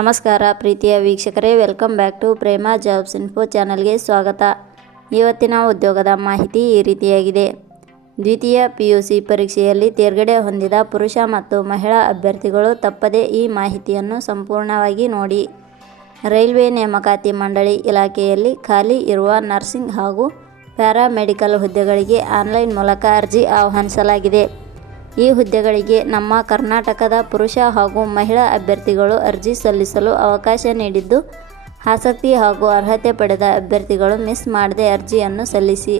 ನಮಸ್ಕಾರ ಪ್ರೀತಿಯ ವೀಕ್ಷಕರೇ, welcome back to Prema jobs info ಚಾನಲ್ಗೆ ಸ್ವಾಗತ. ಇವತ್ತಿನ ಉದ್ಯೋಗದ ಮಾಹಿತಿ ಈ ರೀತಿಯಾಗಿದೆ. ದ್ವಿತೀಯ PUC ಪರೀಕ್ಷೆಯಲ್ಲಿ ತೇರ್ಗಡೆ ಹೊಂದಿದ ಪುರುಷ ಮತ್ತು ಮಹಿಳಾ ಅಭ್ಯರ್ಥಿಗಳು ತಪ್ಪದೇ ಈ ಮಾಹಿತಿಯನ್ನು ಸಂಪೂರ್ಣವಾಗಿ ನೋಡಿ. ರೈಲ್ವೆ ನೇಮಕಾತಿ ಮಂಡಳಿ ಇಲಾಖೆಯಲ್ಲಿ ಖಾಲಿ ಇರುವ ನರ್ಸಿಂಗ್ ಹಾಗೂ ಪ್ಯಾರಾಮೆಡಿಕಲ್ ಹುದ್ದೆಗಳಿಗೆ ಆನ್ಲೈನ್ ಮೂಲಕ ಅರ್ಜಿ ಆಹ್ವಾನಿಸಲಾಗಿದೆ. ಈ ಹುದ್ದೆಗಳಿಗೆ ನಮ್ಮ ಕರ್ನಾಟಕದ ಪುರುಷ ಹಾಗೂ ಮಹಿಳಾ ಅಭ್ಯರ್ಥಿಗಳು ಅರ್ಜಿ ಸಲ್ಲಿಸಲು ಅವಕಾಶ ನೀಡಿದ್ದು, ಆಸಕ್ತಿ ಹಾಗೂ ಅರ್ಹತೆ ಪಡೆದ ಅಭ್ಯರ್ಥಿಗಳು ಮಿಸ್ ಮಾಡದೆ ಅರ್ಜಿಯನ್ನು ಸಲ್ಲಿಸಿ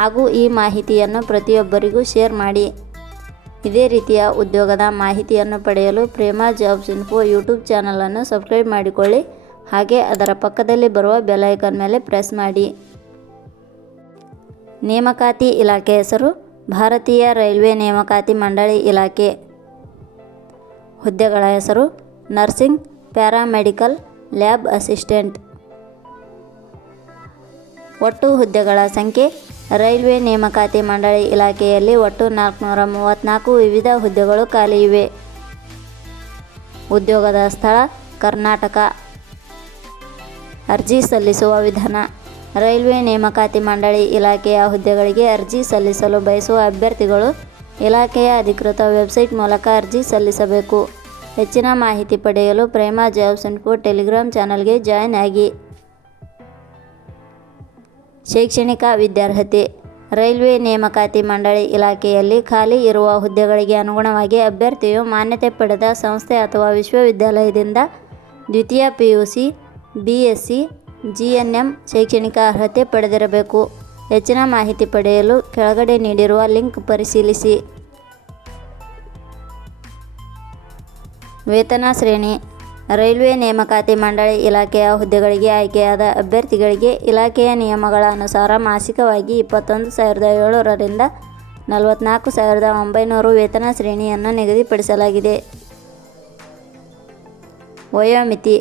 ಹಾಗೂ ಈ ಮಾಹಿತಿಯನ್ನು ಪ್ರತಿಯೊಬ್ಬರಿಗೂ ಶೇರ್ ಮಾಡಿ. ಇದೇ ರೀತಿಯ ಉದ್ಯೋಗದ ಮಾಹಿತಿಯನ್ನು ಪಡೆಯಲು ಪ್ರೇಮಾ ಜಾಬ್ಸ್ ಇನ್ಫೋ ಯೂಟ್ಯೂಬ್ ಚಾನಲನ್ನು ಸಬ್ಸ್ಕ್ರೈಬ್ ಮಾಡಿಕೊಳ್ಳಿ. ಹಾಗೆ ಅದರ ಪಕ್ಕದಲ್ಲಿ ಬರುವ ಬೆಲ್ ಐಕಾನ್ ಮೇಲೆ ಪ್ರೆಸ್ ಮಾಡಿ. ನೇಮಕಾತಿ ಇಲಾಖೆ ಹೆಸರು ಭಾರತೀಯ ರೈಲ್ವೆ ನೇಮಕಾತಿ ಮಂಡಳಿ ಇಲಾಖೆ. ಹುದ್ದೆಗಳ ಹೆಸರು ನರ್ಸಿಂಗ್, ಪ್ಯಾರಾಮೆಡಿಕಲ್, ಲ್ಯಾಬ್ ಅಸಿಸ್ಟೆಂಟ್. ಒಟ್ಟು ಹುದ್ದೆಗಳ ಸಂಖ್ಯೆ. ರೈಲ್ವೆ ನೇಮಕಾತಿ ಮಂಡಳಿ ಇಲಾಖೆಯಲ್ಲಿ ಒಟ್ಟು 434 ವಿವಿಧ ಹುದ್ದೆಗಳು ಖಾಲಿ ಇವೆ. ಉದ್ಯೋಗದ ಸ್ಥಳ ಕರ್ನಾಟಕ. ಅರ್ಜಿ ಸಲ್ಲಿಸುವ ವಿಧಾನ. ರೈಲ್ವೆ ನೇಮಕಾತಿ ಮಂಡಳಿ ಇಲಾಖೆಯ ಹುದ್ದೆಗಳಿಗೆ ಅರ್ಜಿ ಸಲ್ಲಿಸಲು ಬಯಸುವ ಅಭ್ಯರ್ಥಿಗಳು ಇಲಾಖೆಯ ಅಧಿಕೃತ ವೆಬ್ಸೈಟ್ ಮೂಲಕ ಅರ್ಜಿ ಸಲ್ಲಿಸಬೇಕು. ಹೆಚ್ಚಿನ ಮಾಹಿತಿ ಪಡೆಯಲು ಪ್ರೇಮಾ ಜಾಬ್ಸ್ ಇನ್ಫೋ ಟೆಲಿಗ್ರಾಮ್ ಚಾನಲ್ಗೆ ಜಾಯ್ನ್ ಆಗಿ. ಶೈಕ್ಷಣಿಕ ವಿದ್ಯಾರ್ಹತೆ. ರೈಲ್ವೆ ನೇಮಕಾತಿ ಮಂಡಳಿ ಇಲಾಖೆಯಲ್ಲಿ ಖಾಲಿ ಇರುವ ಹುದ್ದೆಗಳಿಗೆ ಅನುಗುಣವಾಗಿ ಅಭ್ಯರ್ಥಿಯು ಮಾನ್ಯತೆ ಪಡೆದ ಸಂಸ್ಥೆ ಅಥವಾ ವಿಶ್ವವಿದ್ಯಾಲಯದಿಂದ ದ್ವಿತೀಯ PUC, BSc, GNM ಶೈಕ್ಷಣಿಕ ಅರ್ಹತೆ ಪಡೆದಿರಬೇಕು. ಹೆಚ್ಚಿನ ಮಾಹಿತಿ ಪಡೆಯಲು ಕೆಳಗಡೆ ನೀಡಿರುವ ಲಿಂಕ್ ಪರಿಶೀಲಿಸಿ. ವೇತನ ಶ್ರೇಣಿ. ರೈಲ್ವೆ ನೇಮಕಾತಿ ಮಂಡಳಿ ಇಲಾಖೆಯ ಹುದ್ದೆಗಳಿಗೆ ಆಯ್ಕೆಯಾದ ಅಭ್ಯರ್ಥಿಗಳಿಗೆ ಇಲಾಖೆಯ ನಿಯಮಗಳ ಅನುಸಾರ ಮಾಸಿಕವಾಗಿ 21,700 ರಿಂದ 44,900 ವೇತನ ಶ್ರೇಣಿಯನ್ನು ನಿಗದಿಪಡಿಸಲಾಗಿದೆ. ವಯೋಮಿತಿ.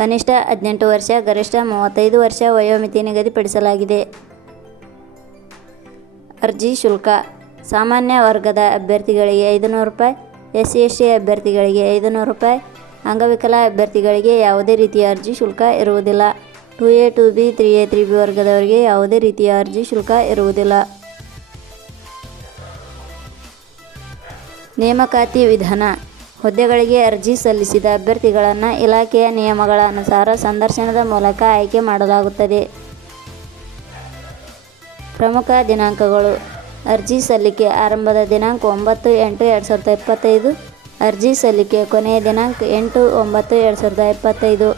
ಕನಿಷ್ಠ 18 ವರ್ಷ, ಗರಿಷ್ಠ 35 ವರ್ಷ ವಯೋಮಿತಿ ನಿಗದಿಪಡಿಸಲಾಗಿದೆ. ಅರ್ಜಿ ಶುಲ್ಕ. ಸಾಮಾನ್ಯ ವರ್ಗದ ಅಭ್ಯರ್ಥಿಗಳಿಗೆ ₹500, SC/ST ಅಭ್ಯರ್ಥಿಗಳಿಗೆ ₹500, ಅಂಗವಿಕಲ ಅಭ್ಯರ್ಥಿಗಳಿಗೆ ಯಾವುದೇ ರೀತಿಯ ಅರ್ಜಿ ಶುಲ್ಕ ಇರುವುದಿಲ್ಲ. 2A, 2B, 3A, 3B ವರ್ಗದವರಿಗೆ ಯಾವುದೇ ರೀತಿಯ ಅರ್ಜಿ ಶುಲ್ಕ ಇರುವುದಿಲ್ಲ. ನೇಮಕಾತಿ ವಿಧಾನ. ಹುದ್ದೆಗಳಿಗೆ ಅರ್ಜಿ ಸಲ್ಲಿಸಿದ ಅಭ್ಯರ್ಥಿಗಳನ್ನು ಇಲಾಖೆಯ ನಿಯಮಗಳ ಅನುಸಾರ ಸಂದರ್ಶನದ ಮೂಲಕ ಆಯ್ಕೆ ಮಾಡಲಾಗುತ್ತದೆ. ಪ್ರಮುಖ ದಿನಾಂಕಗಳು. ಅರ್ಜಿ ಸಲ್ಲಿಕೆ ಆರಂಭದ ದಿನಾಂಕ 9/8/2025. ಅರ್ಜಿ ಸಲ್ಲಿಕೆ ಕೊನೆಯ ದಿನಾಂಕ 8/9/2025.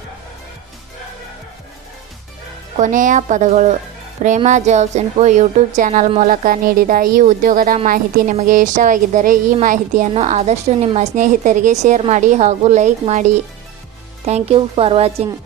ಕೊನೆಯ ಪದಗಳು. Prema jobs info YouTube channel ಮೂಲಕ ನೀಡಿದ ಈ ಉದ್ಯೋಗದ ಮಾಹಿತಿ ನಿಮಗೆ ಇಷ್ಟವಾಗಿದ್ದರೆ ಈ ಮಾಹಿತಿಯನ್ನು ಆದಷ್ಟು ನಿಮ್ಮ ಸ್ನೇಹಿತರಿಗೆ ಶೇರ್ ಮಾಡಿ ಹಾಗೂ ಲೈಕ್ ಮಾಡಿ. Thank you for watching.